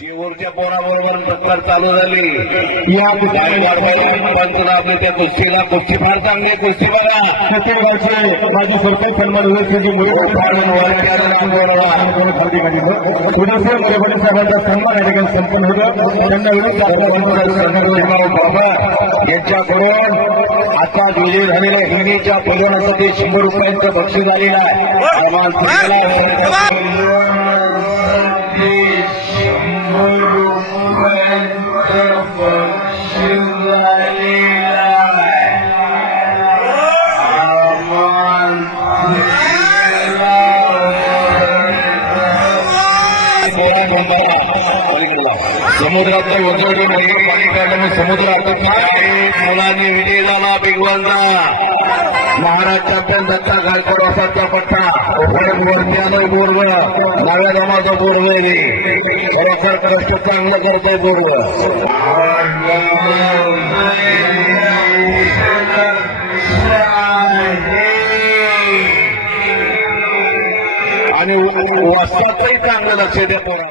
जेऊरच्या पोराबरोबर टक्कर चालू झाली। या पंचनामे त्या कुस्तीला कुस्ती फार चांगली कुस्ती बघा। छत्तीसगडचे माजी सरपंच सन्मान उदयसिंहजी साहेबांचा सन्मान या ठिकाणी संपन्न होतं। त्यांना यांच्याकडून आता विजय झालेल्या हिंदीच्या पैलवानासाठी 100 रुपयांचं बक्षीस आलेलं आहे। समुद्रातलं वगैरे पाणी काढल्यामुळे समुद्रात मुलांनी विजय झाला बिगवानचा। महाराज चॅम्पियन दत्ता गायकवाड वासाचा पट्टा वरत्यानं बोर्व नव्या जमाचं बोर्व खरोखर कष्ट चांगलं करतोय बोर्व। आणि वासाचंही चांगलं लक्ष द्या पोरा।